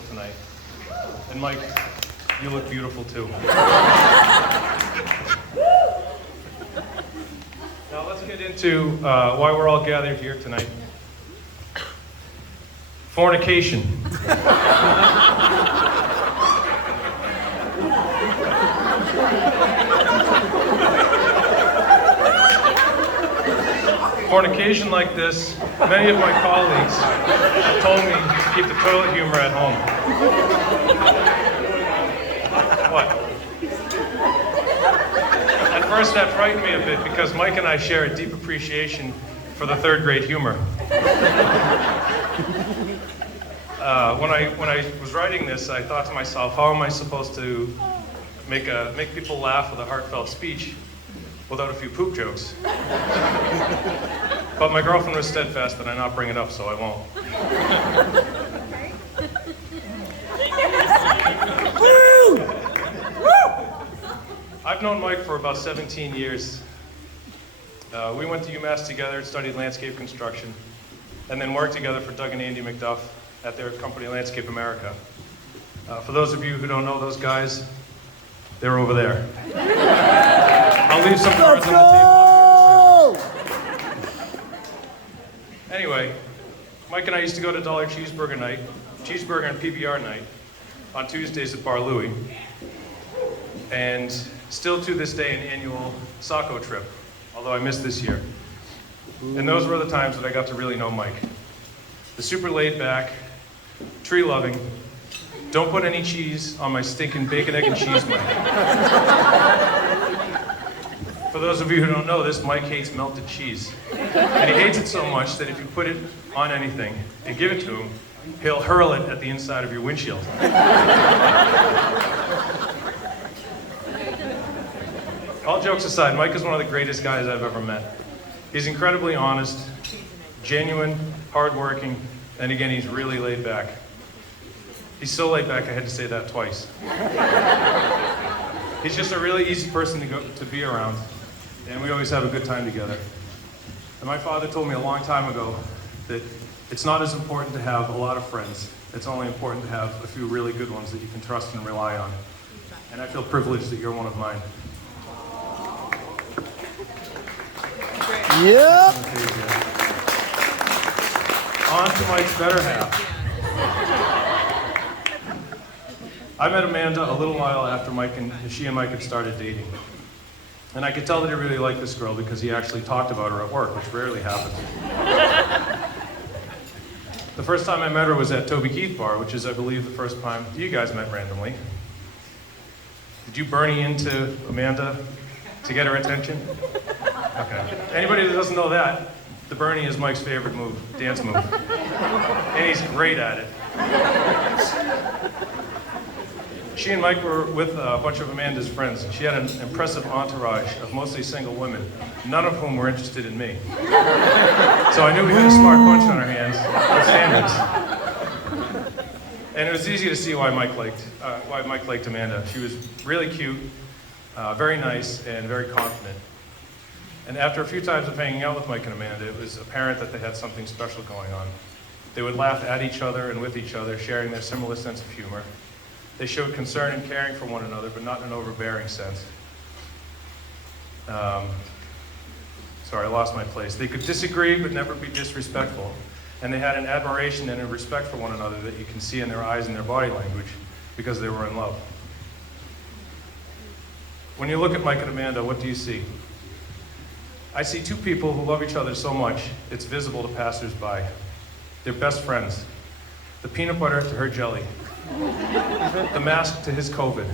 beautiful tonight. And Mike, you look beautiful too. Now let's get into why we're all gathered here tonight. Fornication. Fornication like this, many of my colleagues have told me to keep the toilet humor at home. What? At first that frightened me a bit because Mike and I share a deep appreciation for the third grade humor. When I was writing this, I thought to myself, how am I supposed to make people laugh with a heartfelt speech without a few poop jokes? But my girlfriend was steadfast that I not bring it up, so I won't. I've known Mike for about 17 years. We went to UMass together, studied landscape construction, and then worked together for Doug and Andy McDuff at their company, Landscape America. For those of you who don't know those guys, they're over there. I'll leave some cards on the table. Anyway, Mike and I used to go to Dollar Cheeseburger night, cheeseburger and PBR night, on Tuesdays at Bar Louie, and still to this day an annual Saco trip, although I missed this year. And those were the times that I got to really know Mike. The super laid back, tree loving, don't put any cheese on my stinking bacon, egg, and cheese Mike. For those of you who don't know this, Mike hates melted cheese. And he hates it so much that if you put it on anything and give it to him, he'll hurl it at the inside of your windshield. All jokes aside, Mike is one of the greatest guys I've ever met. He's incredibly honest, genuine, hardworking, and again, he's really laid back. He's so laid back, I had to say that twice. He's just a really easy person to be around, and we always have a good time together. And my father told me a long time ago that it's not as important to have a lot of friends. It's only important to have a few really good ones that you can trust and rely on. And I feel privileged that you're one of mine. Yep. On to Mike's better half. I met Amanda a little while after she and Mike had started dating. And I could tell that he really liked this girl because he actually talked about her at work, which rarely happens. The first time I met her was at Toby Keith Bar, which is, I believe, the first time you guys met randomly. Did you Bernie into Amanda to get her attention? Okay. Anybody that doesn't know that, the Bernie is Mike's favorite move, dance move. And he's great at it. She and Mike were with a bunch of Amanda's friends. She had an impressive entourage of mostly single women, none of whom were interested in me. So I knew we had a smart bunch on our hands, with standards. And it was easy to see why Mike liked Amanda. She was really cute, very nice, and very confident. And after a few times of hanging out with Mike and Amanda, it was apparent that they had something special going on. They would laugh at each other and with each other, sharing their similar sense of humor. They showed concern and caring for one another, but not in an overbearing sense. Sorry, I lost my place. They could disagree, but never be disrespectful. And they had an admiration and a respect for one another that you can see in their eyes and their body language because they were in love. When you look at Mike and Amanda, what do you see? I see two people who love each other so much, it's visible to passersby. They're best friends. The peanut butter to her jelly. The mask to his COVID.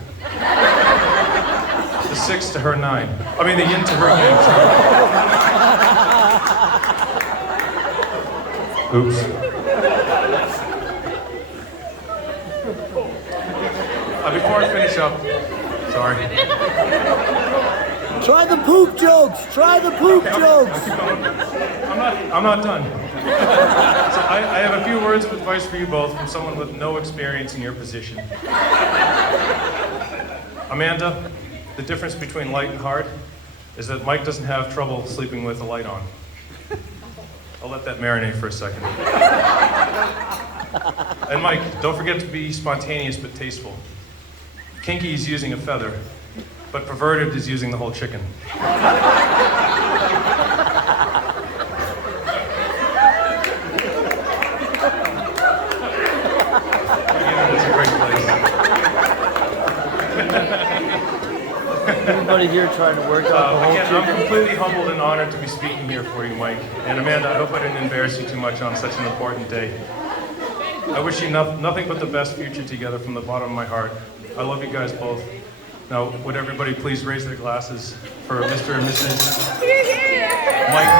The 6 to her 9. I mean, the yin to her yang. Oops. Before I finish up, sorry. Try the poop jokes. Try the poop jokes. I'm not done. So I have a few words of advice for you both from someone with no experience in your position. Amanda, the difference between light and hard is that Mike doesn't have trouble sleeping with the light on. I'll let that marinate for a second. And Mike, don't forget to be spontaneous but tasteful. Kinky is using a feather, but perverted is using the whole chicken. It's a great place. Everybody here trying to work out the whole Again, I'm chicken. completely humbled and honored to be speaking here for you, Mike. And Amanda, I hope I didn't embarrass you too much on such an important day. I wish you nothing but the best future together from the bottom of my heart. I love you guys both. Now, would everybody please raise their glasses for Mr. and Mrs. Mike